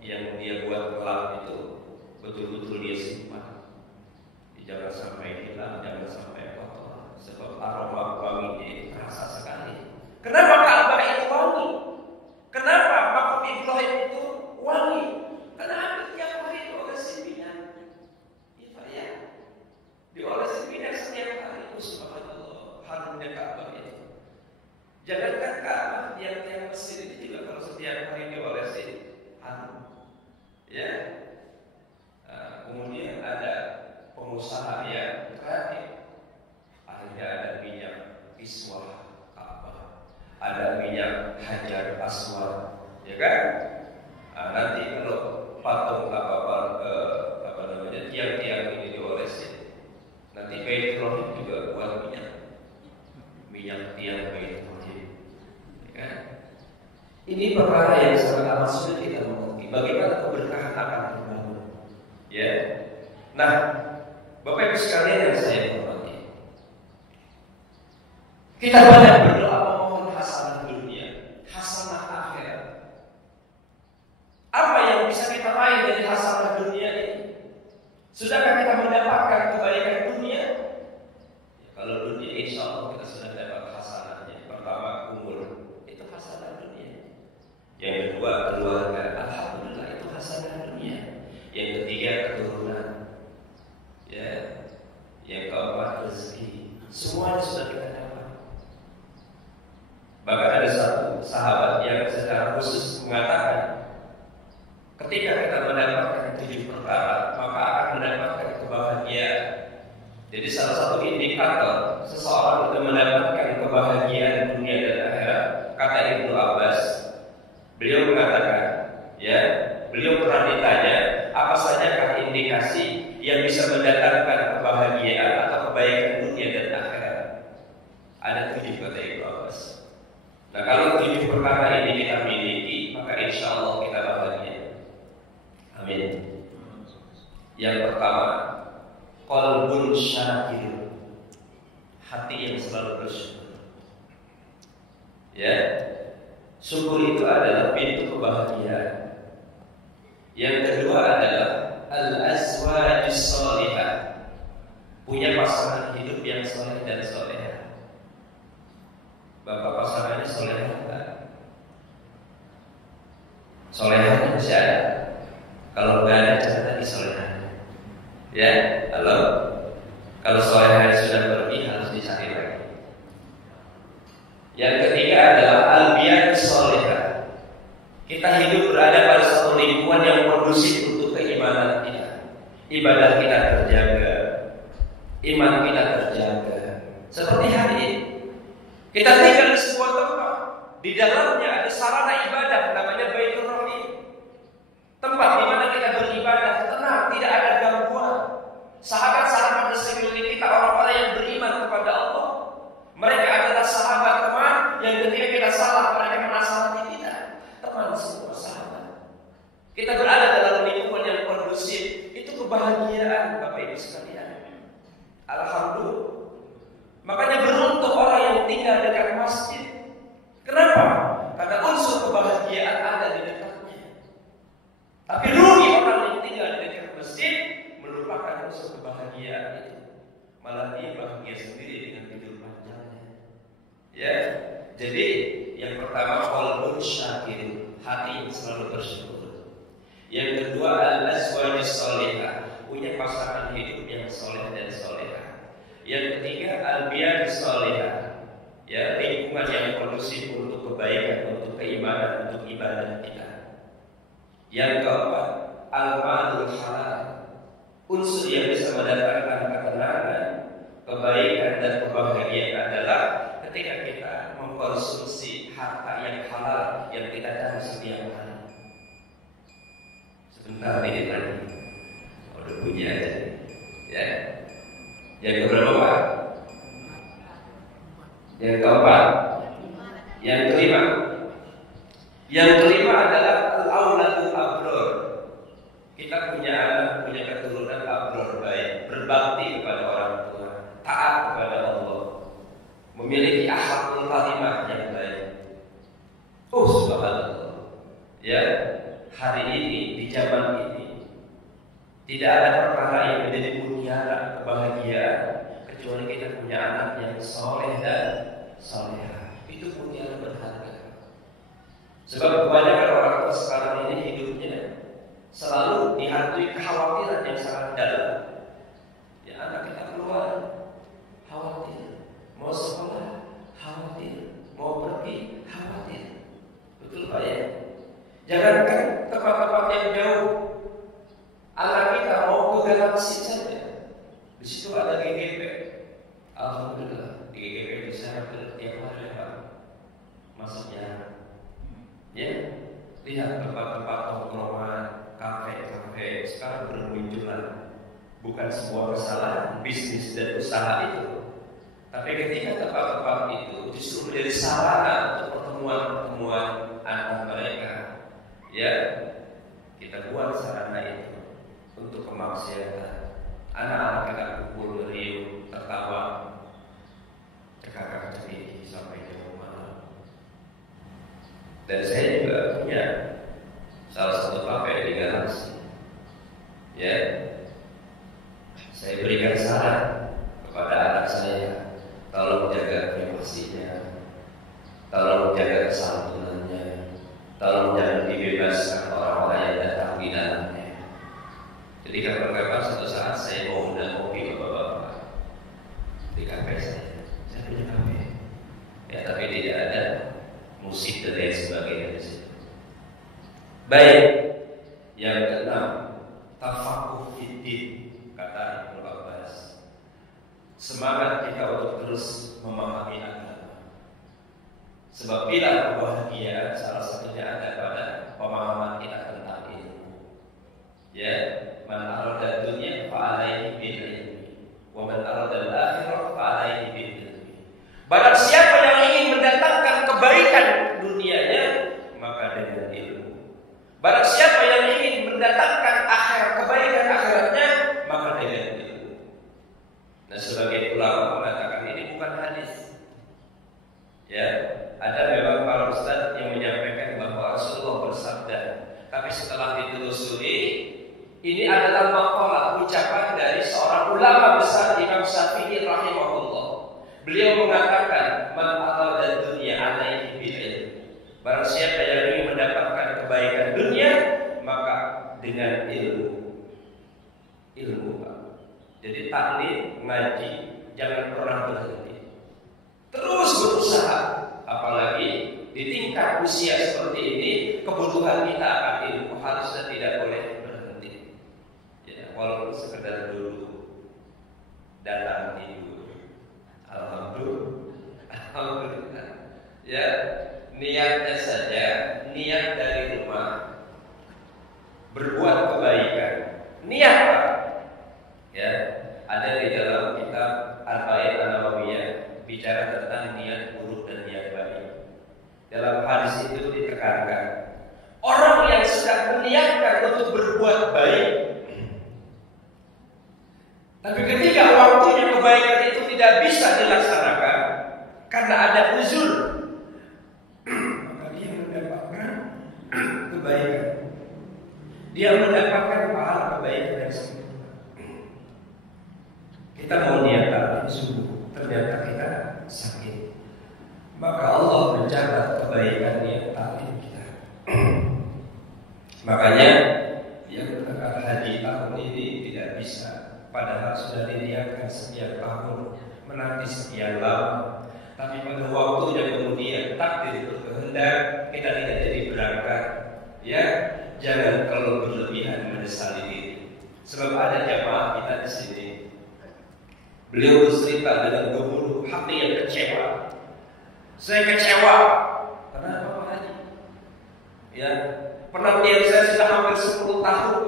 yang dia buat gelap itu betul-betul dia simpan. Jangan sampai hilang, jangan sampai kotor. Sebab aroma wanginya itu terasa sekali. Kenapa Ka'bah itu wangi? Kenapa makom Ibrahim itu wangi? Karena tiap hari diolesi minyak. Iya Pak ya. Diolesi minyak setiap hari. Subhanallah, harumnya Ka'bah itu. Jangankan Ka'bah, yang Mesir itu juga kalau setiap hari diolesi harum. Ya. Kemudian ada pengusaha yang kreatif. Akhirnya ada minyak iswah Ka'bah, ada minyak Hajar Aswad, ya kan? Nanti kalau patung tiang-tiang ini diolesin, nanti Baitul Rahim juga buat minyak tiang Baitul Rahim, ya kan? Ini perkara yang sangat amat sulit kita mengerti. Bagaimana keberkahan akan terbangun, ya? Nah, Bapak Ibu sekalian yang saya hormati, kita banyak berdoa memohon hasanah dunia, hasanah akhirat. Apa yang bisa kita raih dari hasanah dunia ini? Sudahkah kita mendapatkan kebaikan dunia? Ya, kalau dunia insya Allah kita sudah dapat hasanahnya. Pertama umur, itu hasanah dunia. Yang kedua keluarga, alhamdulillah itu hasanah dunia. Yang ketiga keturunan. Ya, yang keempat rezeki. Semuanya sudah kita dapat. Bahkan ada satu sahabat yang secara khusus mengatakan, ketika kita mendapatkan 7 perkara, maka akan mendapatkan kebahagiaan. Jadi salah satu indikator seseorang itu mendapatkan kebahagiaan dunia dan akhirat, kata Ibnu Abbas, beliau mengatakan, ya, beliau pernah ditanya, apa sajakah indikasi yang bisa mendatangkan kebahagiaan atau kebaikan dunia dan akhirat? Ada 7 kata Ibnu Abbas. Nah, kalau 7 perkara ini kita miliki, maka insya Allah kita bahagia. Amin. Yang pertama, qalbun syakir, hati yang selalu bersyukur. Ya, syukur itu adalah pintu kebahagiaan. Yang kedua adalah al-azwajus shalihah, punya pasangan hidup yang soleh dan solehah. Bapak pasangannya solehah enggak? Solehahnya masih ada. Kalau enggak ada jangan lagi solehahnya. Ya, halo. Kalau solehahnya sudah pergi harus dicari lagi. Yang ketiga adalah al-biyadus shalihah. Kita hidup berada pada satu lingkungan yang kondusif untuk keimanan kita. Ibadah kita terjaga, iman kita terjaga. Seperti hari ini, kita tinggal di sebuah tempat, di dalamnya ada sarana ibadah namanya Baitul Rahim. Tempat di mana kita beribadah tenang, tidak ada gangguan. Sahabat-sahabat di sekeliling kita, orang-orang yang beriman kepada Allah, mereka adalah sahabat teman yang ketika kita salah mereka menasihati kita. Teman semua sahabat. Kita berada dalam lingkungan yang kondusif, itu kebahagiaan Bapak Ibu sekalian. Alhamdulillah. Makanya beruntung orang yang tinggal dekat masjid. Kenapa? Karena unsur kebahagiaan ada di dekatnya. Tapi rugi orang yang tinggal di dekat masjid melupakan unsur kebahagiaan itu. Malah dia bahagia sendiri dengan hidup panjangnya. Ya, jadi yang pertama qalbun syakir, hati yang selalu bersyukur. Yang kedua al-azwajus shalihah, punya pasangan hidup yang soleh dan solehah. Yang ketiga al-biyadus shalihah, ya, lingkungan yang kondusif untuk kebaikan, untuk keimanan, untuk ibadah kita. Yang keempat al-malul halal, unsur yang bisa mendatangkan ketenangan, kebaikan dan kebahagiaan adalah ketika kita mengkonsumsi harta yang halal yang kita tahu setiap hari. Sebentar ini lagi, udah punya aja, ya. Yang keberapa Pak? Yang keempat. Yang kelima. Yang kelima adalah al-auladul abror. kita punya anak, punya keturunan abror baik, berbakti kepada orang tua, taat kepada Allah, memiliki akhlakul karimah yang baik. Subhanallah. Ya, hari ini di zaman ini tidak ada perkara yang menjadi mutiara kebahagiaan kecuali kita punya anak yang soleh dan solehah. Itu mutiara berharga. Sebab kebanyakan orang tua sekarang ini hidupnya selalu dihantui kekhawatiran yang sangat dalam. Ya, anak kita keluar khawatir, mau sekolah khawatir, mau pergi khawatir. Betul Pak ya? Jangankan tempat-tempat yang jauh, anak kita mau ke galaksi saja, di situ ada GGP. Alhamdulillah di GGP bisa tiap hari Pak masuknya. Ya, lihat tempat-tempat tongkrongan, kafe-kafe sekarang bermunculan. Bukan sebuah kesalahan bisnis dan usaha itu, tapi ketika tempat-tempat itu justru menjadi sarana untuk pertemuan-pertemuan antar mereka. Ya, kita buat sarana itu untuk kemaksiatan. Anak-anak kita kumpul riuh, tertawa, cekak-cekik sampai jam malam. Dan saya juga punya salah satu kafe di Galaksi. Ya, saya berikan saran kepada anak saya, tolong jaga privasinya, tolong jaga kesantunannya, tolong jangan dibebaskan orang-orang yang datang di dalamnya. Jadi kapan-kapan suatu saat saya mau undang kopi bapak-bapak di kafe saya punya kafe. Ya, tapi tidak ada musik dan lain sebagainya di situ. Baik, yang keenam, tafakuh fiddin, kata Ibnu Abbas. Semangat kita untuk terus memahami agama. Sebab bila kebahagiaan salah satunya ada pada pemahaman kita tentang ilmu. Ya, man arada dunya fa alaihi bil ilmi, wa man arada al-akhirah fa alaihi bil ilmi. Barang siapa yang ingin mendatangkan kebaikan dunianya, maka dengan ilmu. Barang siapa yang ingin mendatangkan kebaikan akhiratnya, maka dengan ilmu. Nah, sebagai ulama mengatakan ini bukan hadis. Ya, ada memang para ustaz yang menyampaikan bahwa Rasulullah bersabda, tapi setelah ditelusuri, ini adalah maqalah, ucapan dari seorang ulama besar, Imam Syafi'i rahimahullah. Beliau mengatakan, man arada dunya alaihi bil ilm. Barang siapa yang ingin mendapatkan kebaikan dunia, maka dengan ilmu. Ilmu, Pak. Jadi taklim, ngaji, jangan pernah berhenti. Terus berusaha, apalagi di tingkat usia seperti ini, kebutuhan kita akan ilmu harusnya tidak boleh berhenti. Ya, walaupun sekedar dulu datang tidur. Alhamdulillah. Ya, niatnya saja, niat dari rumah berbuat kebaikan. Niat, Pak. Ya, ada di dalam kitab Arba'in An-Nawawiyah bicara tentang niat buruk dan niat baik. Dalam hadis itu ditekankan, orang yang sedang meniatkan untuk berbuat baik, tapi ketika waktunya kebaikan itu tidak bisa dilaksanakan karena ada uzur, maka dia mendapatkan kebaikan. Dia mendapatkan pahala kebaikan yang sempurna. Kita mau niat tapi sungguh ternyata kita sakit, maka Allah mencatat kebaikan niat taklim kita. Makanya yang berangkat haji tahun ini tidak bisa, padahal sudah diniatkan sekian tahun, menanti sekian lama, tapi pada waktunya kemudian takdir berkehendak kita tidak jadi berangkat. Ya, jangan kalau berlebihan menyesali diri. Sebab ada jamaah kita di sini, beliau bercerita dengan gemuruh hati yang kecewa. Saya kecewa. Kenapa Pak Haji? Ya, penantian saya sudah hampir 10 tahun.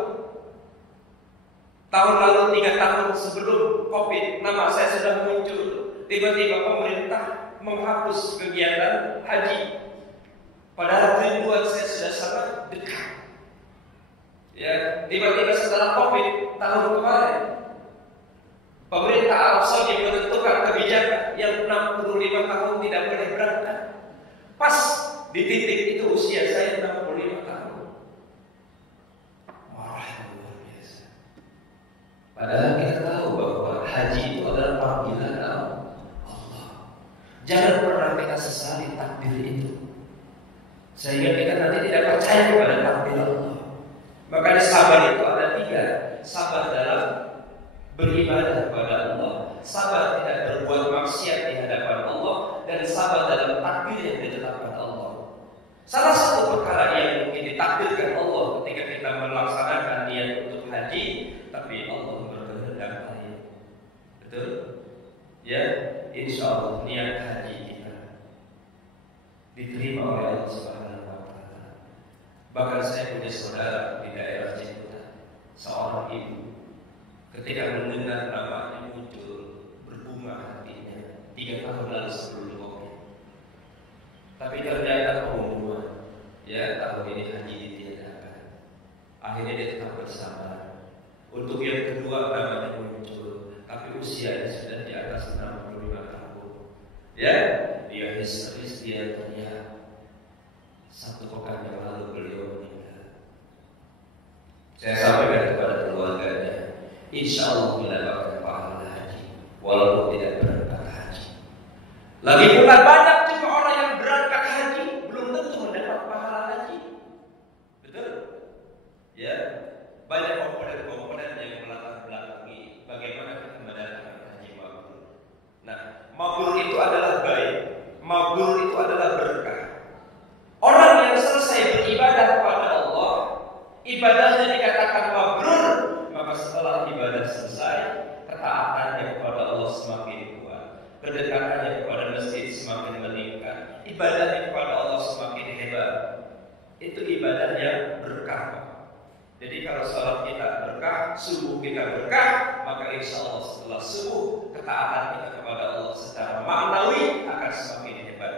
Tahun lalu 3 tahun sebelum COVID, nama saya sudah muncul. Tiba-tiba pemerintah menghapus kegiatan haji. Padahal tujuan saya sudah sangat dekat. Ya, tiba-tiba setelah Covid tahun kemarin, pemerintah Arab Saudi menentukan kebijakan yang 65 tahun tidak boleh berangkat. Pas di titik itu usia saya 65 tahun. Wah, luar biasa. Padahal kita tahu bahwa haji itu adalah panggilan Allah. Jangan pernah kita sesali takdir itu, sehingga kita nanti tidak percaya kepada takdir Allah. Makanya sabar itu ada 3. Sabar dalam beribadah kepada Allah, sabar tidak berbuat maksiat di hadapan Allah, dan sabar dalam takdir yang ditetapkan Allah. Salah satu perkara yang mungkin ditakdirkan Allah ketika kita melaksanakan niat untuk haji, tapi Allah berkehendak lain. Betul? Ya, insya Allah niat haji kita diterima oleh Allah Subhanahu wa Ta'ala. Bahkan saya punya saudara di daerah Ciputat, seorang ibu. Ketika mendengar namanya muncul, berbunga hatinya 3 tahun lalu sebelum Covid. Tapi ternyata pengumuman, ya tahun ini haji ditiadakan. Akhirnya dia tetap bersabar. Untuk yang kedua namanya muncul, tapi usianya sudah di atas 65 tahun. Ya, dia histeris, dia teriak. 1 pekan yang lalu beliau meninggal. Saya sampaikan kepada keluarganya, insya Allah mendapatkan pahala haji, walaupun tidak berangkat haji. Lagi pula banyak juga orang yang berangkat haji belum tentu mendapat pahala haji. Betul? Ya, banyak komponen-komponen yang melatar belakangi bagaimana kita mendapat haji mabrur. Nah, mabrur itu adalah baik, mabrur itu adalah berkah. Orang yang selesai beribadah kepada Allah, ibadahnya dikatakan mabrur, maka setelah ibadah selesai, ketaatannya kepada Allah semakin kuat, kedekatannya kepada masjid semakin meningkat, ibadahnya kepada Allah semakin hebat. Itu ibadah yang berkah. Jadi kalau salat kita berkah, subuh kita berkah, maka insya Allah setelah subuh, ketaatan kita kepada Allah secara maknawi akan semakin hebat.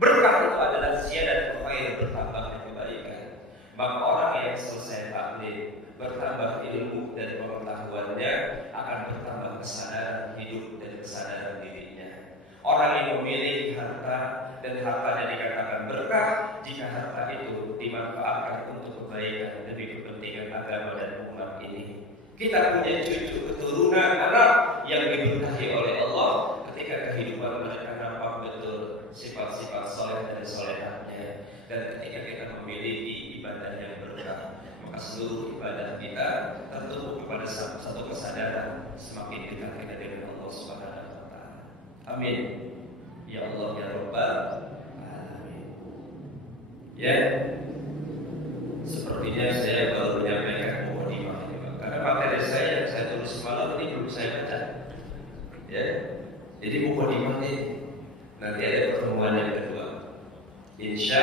Berkah itu adalah ziyadah khair, bertambahnya kebaikan. Maka orang yang selesai taklim, bertambah ilmu dan pengetahuannya, akan bertambah kesadaran hidup dan kesadaran dirinya. Orang yang memiliki harta dan hartanya dikatakan berkah jika harta itu dimanfaatkan untuk kebaikan demi kepentingan agama dan umat ini. Kita punya cucu keturunan anak yang diberkahi oleh Allah ketika kehidupan mereka nampak betul sifat-sifat soleh dan solehahnya, dan ketika kita memiliki ibadah yang berkah, maka seluruh ibadah kita tertumpu kepada satu kesadaran semakin dekat kita dengan Allah Subhanahu wa Ta'ala. Amin. Ya Allah ya Rabbal Alamin. Ya, sepertinya saya baru menyampaikan mukadimah ini, karena materi saya yang saya tulis semalam ini belum saya baca. Ya, jadi mukadimah ini nanti ada pertemuan yang kedua. Insya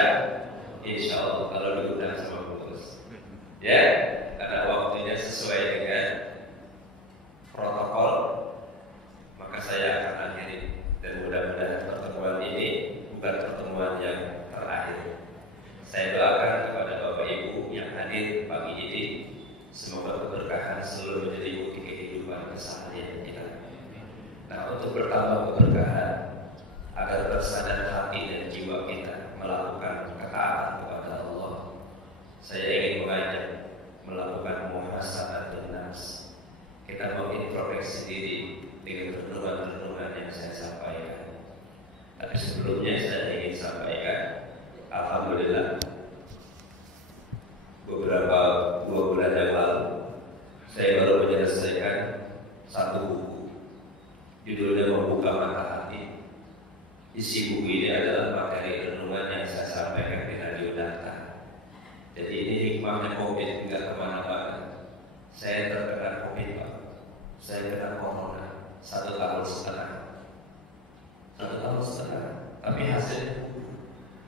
Allah kalau diundang sama Gus. Ya, karena waktunya sesuai dengan protokol, maka saya akan akhiri, dan mudah-mudahan pertemuan ini bukan pertemuan yang terakhir. Saya doakan kepada Bapak Ibu yang hadir pagi ini, semoga keberkahan selalu menjadi bukti kehidupan keseharian kita. Nah, untuk bertambah keberkahan, agar bersadar hati dan jiwa kita melakukan ketaatan kepada Allah, saya ingin mengajak melakukan muhasabah nafs. Kita mengintrospeksi diri dengan renungan-renungan yang saya sampaikan. Tapi sebelumnya saya ingin sampaikan, alhamdulillah, beberapa 2 bulan yang lalu saya baru menyelesaikan 1 buku, judulnya Membuka Mata Hati. Isi buku ini adalah materi renungan yang saya sampaikan di Radio Data. Jadi ini hikmahnya Covid, enggak kemana-mana. Saya terkena Covid, Pak. Saya kena corona 1,5 tahun. 1,5 tahun. Tapi hasilnya,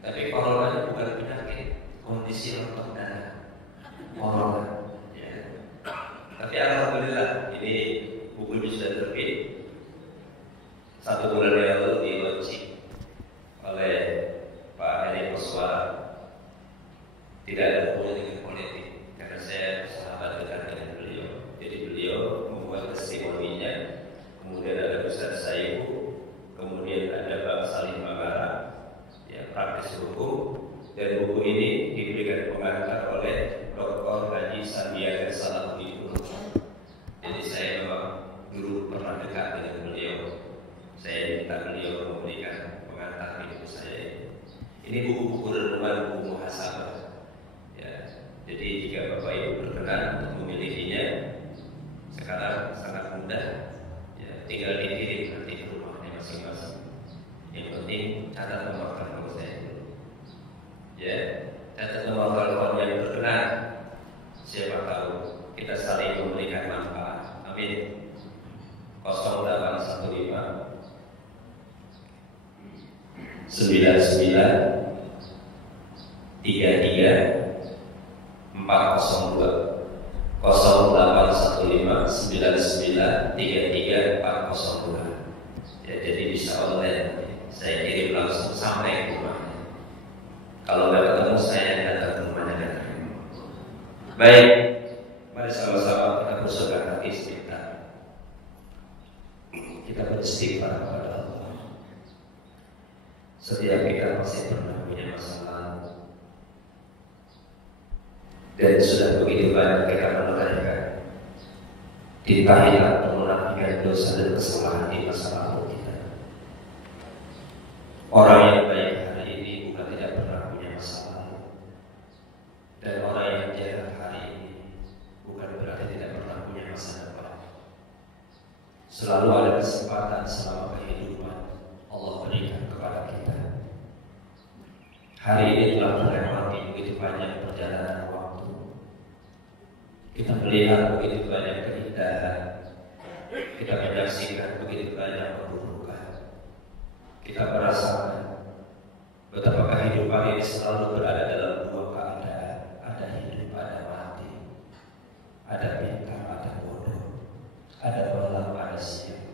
tapi corona bukan penyakit, kondisi rontok darah. Corona. Ya. Tapi alhamdulillah, ini buku ini sudah terbit. 1 bulan yang lalu di launching oleh Pak Heri Koswara. Tidak ada hubungannya dengan politik, karena saya menyampaikan salam itu. Jadi saya memang dulu pernah dekat dengan beliau. Saya minta beliau memberikan pengantar hidup saya. Ini buku-buku renungan, buku muhasabah. Ya, jadi jika Bapak Ibu berkenan untuk memilikinya, sekarang sangat mudah. Ya, tinggal dikirim nanti ke rumahnya masing-masing. Yang penting catat nomor telepon saya dulu. Ya, catat nomor telepon yang berkenan. Siapa tahu kita saling memberikan manfaat. Amin. 0815 99 33 402 0815 99 33 402. Ya, jadi bisa online. Saya kirim langsung sampai ke rumahnya. Kalau nggak ketemu saya datang ke rumahnya dan terima. Baik, mari sama-sama kita bersihkan hati sebentar. Kita beristighfar kepada Allah. Setiap kita masih pernah punya masalah, dan sudah begitu banyak kita menunaikan ditahilan menafikan dosa dan kesalahan di masa lalu kita. Orang yang baik hari ini bukan tidak pernah punya masalah, dan orang yang jahat hari ini bukan berarti tidak pernah punya masa depan. Selalu ada kesempatan selama kehidupan Allah berikan kepada kita. Hari ini telah melewati begitu banyak perjalanan waktu. Kita melihat begitu banyak keindahan. Kita menyaksikan begitu banyak keburukan. Kita merasakan betapa kehidupan ini selalu berada dalam dua keadaan. Ada hidup, ada mati. Ada pintar, ada bodoh. Ada malam, ada siang.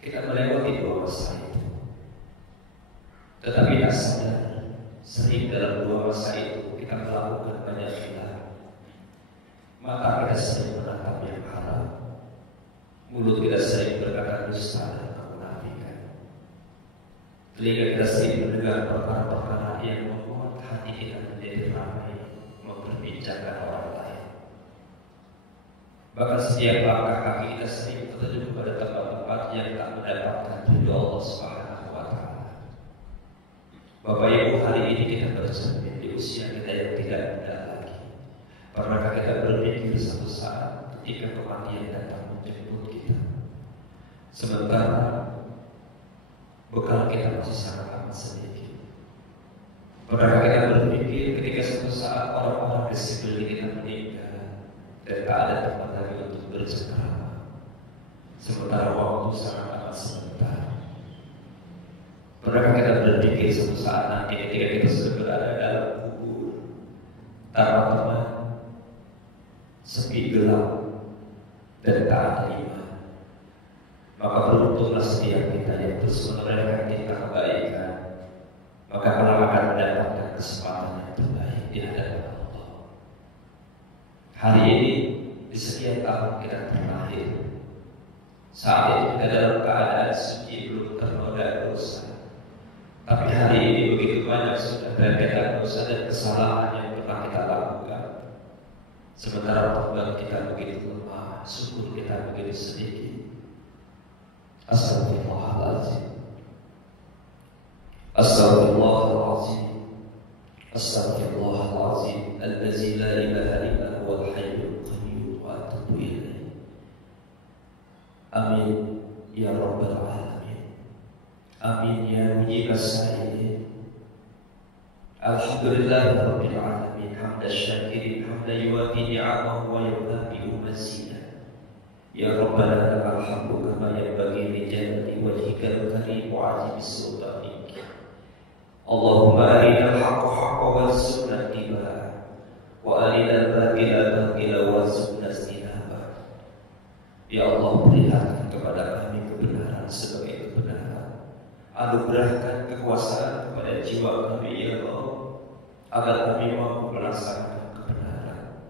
Kita melewati dua masa itu. Tetapi tak sadar, sering dalam dua masa itu kita melakukan banyak khilaf. Mata kita sering menatap yang haram, mulut kita sering berkata dusta dan kemunafikan, telinga kita sering mendengar perkara-perkara yang membuat hati kita menjadi ramai memperbincangkan orang lain. Bahkan setiap langkah kaki kita sering terjun pada tempat-tempat yang tak mendapatkan ridho Allah Subhanahu wa Ta'ala. Bapak Ibu, hari ini kita bercermin di usia kita yang tidak muda lagi. Pernahkah kita berpikir satu saat ketika kematian datang menjemput kita, sementara bekal kita masih sangat amat sedikit? Pernahkah kita berpikir ketika suatu saat orang-orang di sekeliling kita meninggal dan tak ada tempat lagi untuk bercengkrama, sementara waktu sangat amat sebentar? Pernahkah kita berpikir suatu saat nanti ketika kita sudah berada dalam kubur, tanpa teman, sepi gelap, dan tak ada iman, maka beruntunglah setiap kita yang terus menorehkan kita kebaikan, maka kelak akan mendapatkan kesempatan yang terbaik di hadapan Allah. Hari ini di setiap tahun kita terlahir, saat itu kita dalam keadaan suci, belum ternoda dosa. Tapi hari ini begitu banyak sudah rentetan dosa dan kesalahan yang pernah kita lakukan. Sementara tobat kita begitu lemah, syukur kita begitu sedikit. Astagfirullahaladzim. Astagfirullahaladzim. Astagfirullahaladzim. Allazi la ilaha illa huwal hayyul qayyum wa atubu ilaih. Amin ya rabbal alamin. Amin ya mujibas sa'ilin. Alhamdulillah rabbil alamin. Hamdan syakirin, hamdan yuwafi ni'amahu wa yukafi'u mazidah. Ya Rabbana lakal hamdu kama yanbaghi li jalali wajhikal karim wa 'azimi sultanik. Allahumma arinal haqqa haqqan warzuqna ittiba'ah, wa arinal batila batila warzuqna ijtinabah. Ya Allah, perlihatkan kepada kami kebenaran sebagai kebenaran. Anugerahkan kekuasaan kepada jiwa kami, ya Allah, agar kami mampu melaksanakan kebenaran.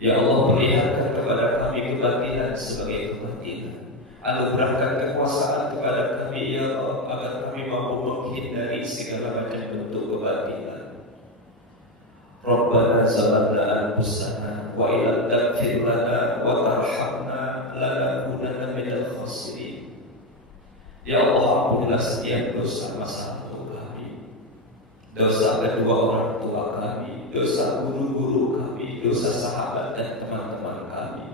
Ya Allah, perlihatkan kepada kami kebatilan sebagai kebatilan. Anugerahkan kekuasaan kepada kami, ya Allah, agar kami mampu menghindari segala macam bentuk kebatilan. Rabbana zalamna anfusana wa illa taghfir lana wa tarhamna lanakunanna minal khasirin. Ya Allah, ampunilah setiap dosa masa lalu kami, dosa kedua orang tua kami, dosa guru-guru kami, dosa sahabat dan teman-teman kami.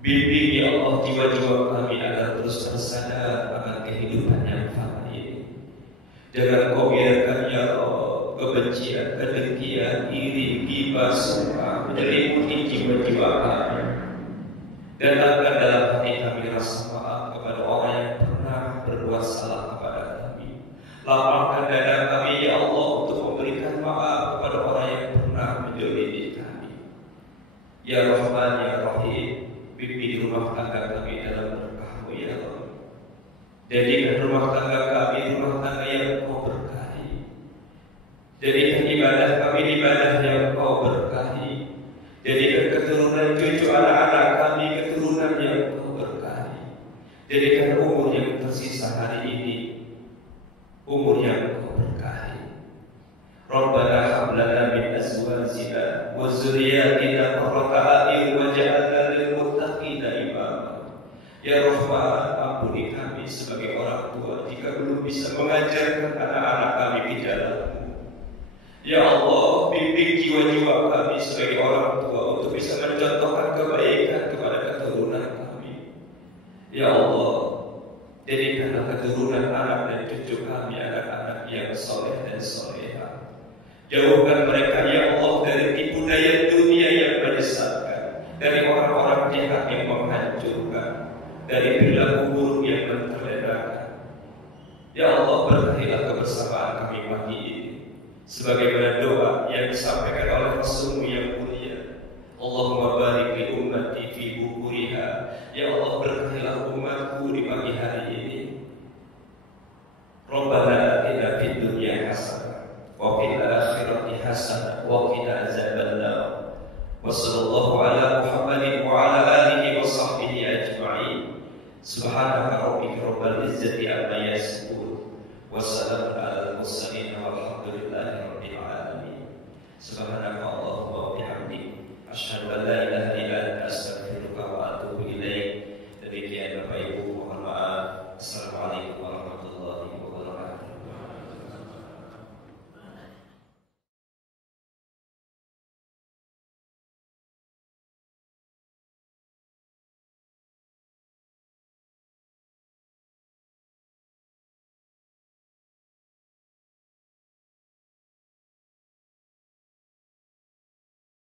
Bimbing ya Allah jiwa-jiwa kami agar terus tersadar akan kehidupan yang fana ini. Jangan Kau biarkan ya Allah kebencian, kedengkian, iri, ghibah, sum'ah menyelimuti jiwa-jiwa kami. Datangkan dalam hati kami rasa maaf kepada orang yang pernah berbuat salah kepada kami. Lapangkan dada kami ya Allah untuk memberikan maaf kepada orang yang pernah menjolimi kami. Ya Rahman ya Rahim, bimbing rumah tangga kami dalam berkah-Mu ya Allah. Jadikan rumah tangga kami rumah tangga yang Kau berkahi. Jadikan ibadah kami ibadah yang Kau berkahi. Jadikan keturunan cucu anak-anak kami keturunan yang Kau berkahi. Jadikan umur yang tersisa hari ini umur yang Kau berkahi. Rabbana hab lana min azwajina wa dzurriyyatina qurrata a'yun waj'alna lil muttaqina imama. Ya Rahman, ampuni kami sebagai orang tua jika belum bisa mengajarkan anak-anak kami di jalan-Mu. Ya Allah, bimbing jiwa-jiwa kami sebagai orang tua untuk bisa mencontohkan kebaikan kepada keturunan kami. Ya Allah, jadikanlah keturunan anak dan cucu kami anak-anak yang soleh dan solehah. Jauhkan mereka ya Allah dari tipu daya dunia yang menyesatkan, dari orang-orang jahat yang menghancurkan, dari perilaku buruk yang menterlenakan. Ya Allah, berkahilah kebersamaan kami pagi ini sebagaimana doa yang disampaikan oleh Rasul-Mu yang mulia. Allahumma barik li ummati fi bukuriha. Ya Allah, berkahilah umatku di pagi hari ini. Rabbana atina fid dunya hasanah wa fil akhirati hasanah wa qina azabannar. Wa sallallahu ala Muhammadin wa ala alihi wa sahbihi ajma'in. Subhanaka rabbika rabbil izzati amma yasifun. Wassalamu